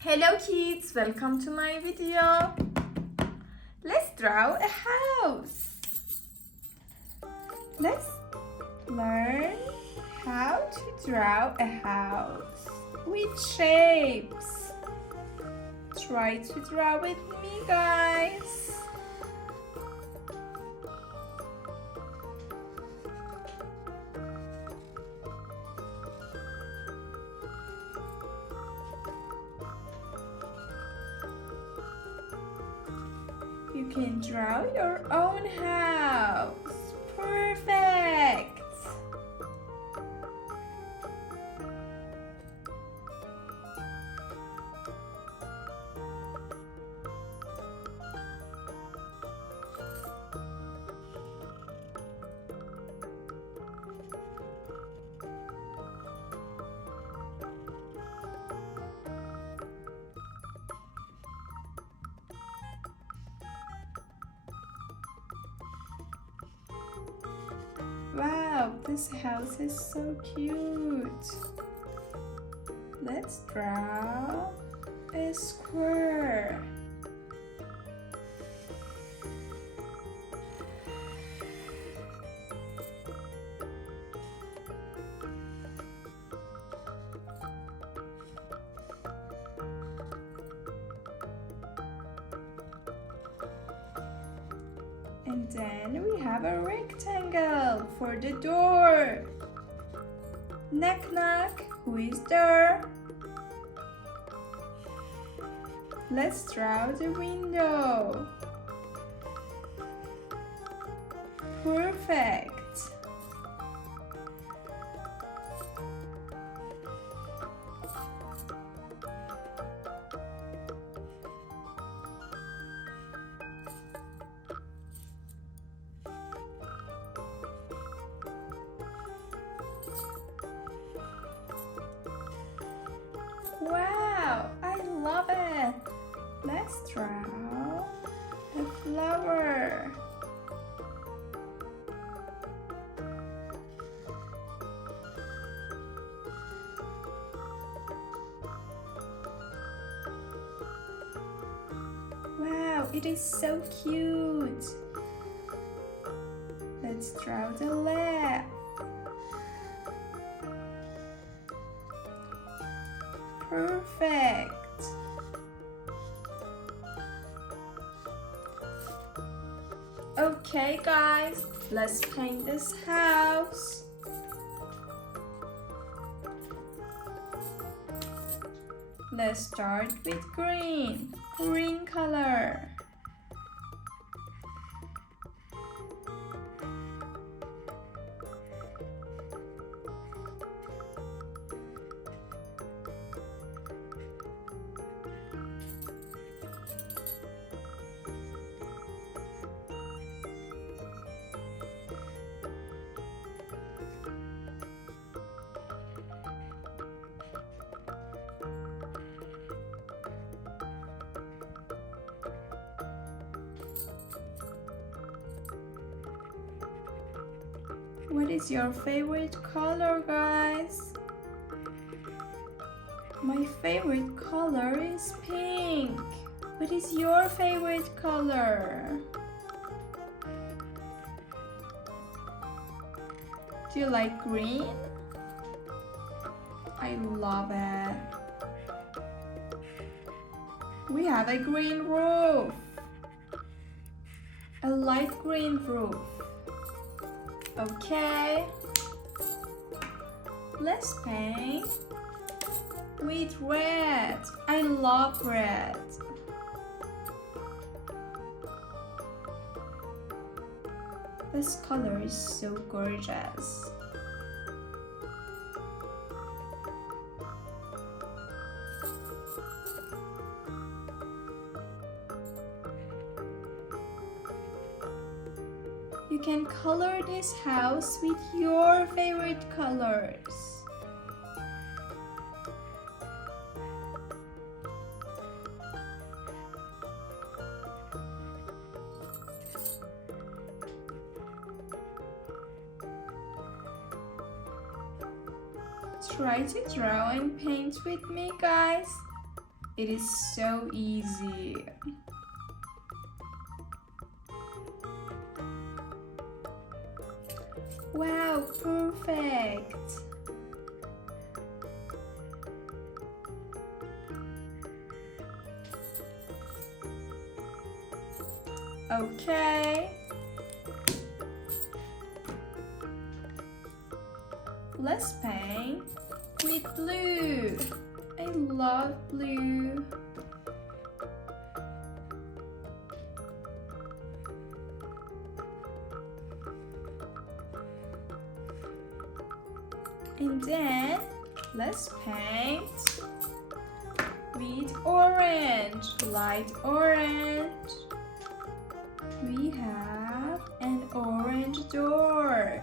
Hello kids, welcome to my video. Let's draw a house. Let's learn how to draw a house with shapes. Try to draw with me, guys. You can draw your own house. Perfect! Wow, this house is so cute. Let's draw a square. And then we have a rectangle for the door. Knock knock, who is there? Let's draw the window. Perfect. Wow, I love it. Let's draw a flower. Wow, it is so cute. Let's draw the leg. Perfect. Okay guys, let's paint this house. Let's start with green color. What is your favorite color, guys? My favorite color is pink. What is your favorite color? Do you like green? I love it. We have a green roof. A light green roof. Okay. Let's paint with red. I love red. This color is so gorgeous. You can color this house with your favorite colors. Try to draw and paint with me, guys. It is so easy. Wow, perfect. Okay. Let's paint with blue. I love blue. And then let's paint with orange, light orange. We have an orange door.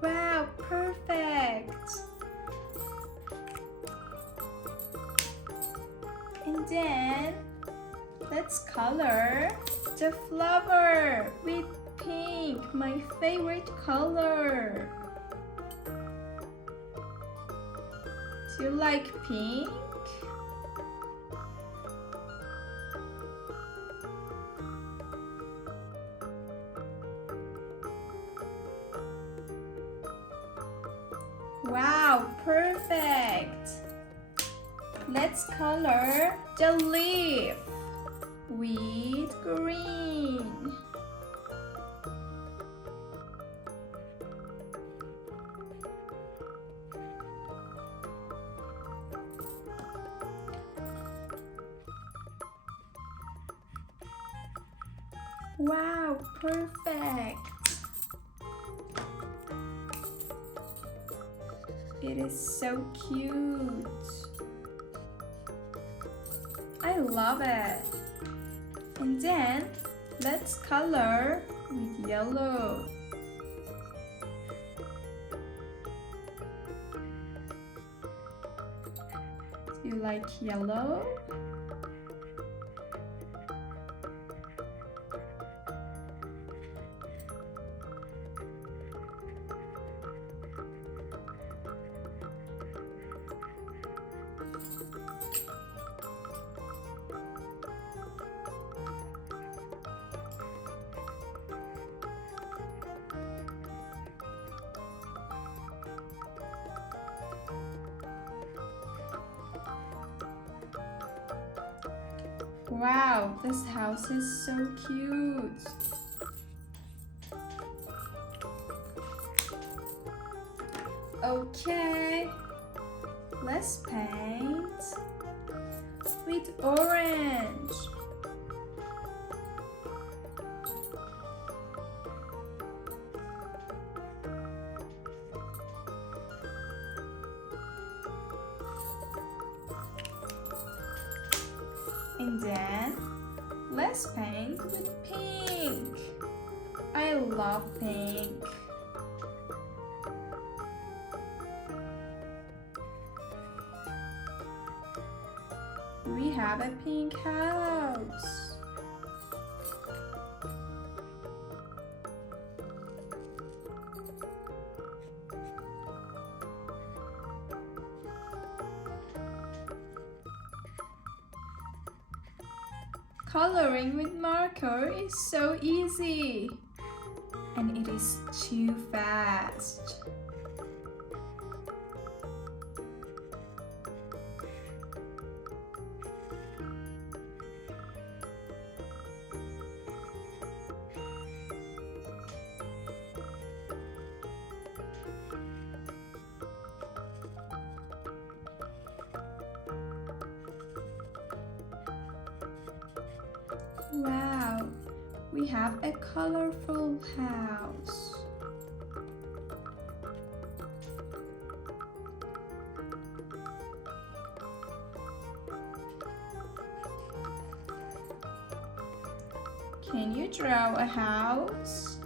Wow, perfect! And then let's color the flower with pink, my favorite color. Do you like pink? Wow, perfect! Let's color the leaf with green. Wow, perfect! It is so cute. I love it. And then let's color with yellow. Do you like yellow? Wow, this house is so cute. Okay, let's paint with orange. And then let's paint with pink. I love pink. We have a pink house. Coloring with marker is so easy, and it is too fast. Wow, we have a colorful house. Can you draw a house?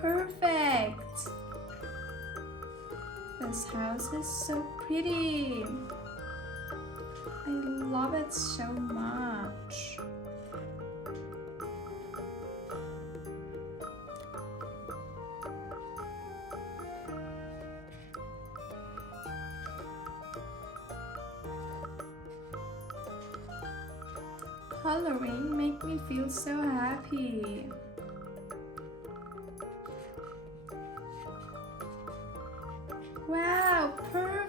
perfect. This house is so pretty. I love it so much. Coloring makes me feel so happy. Wow, perfect!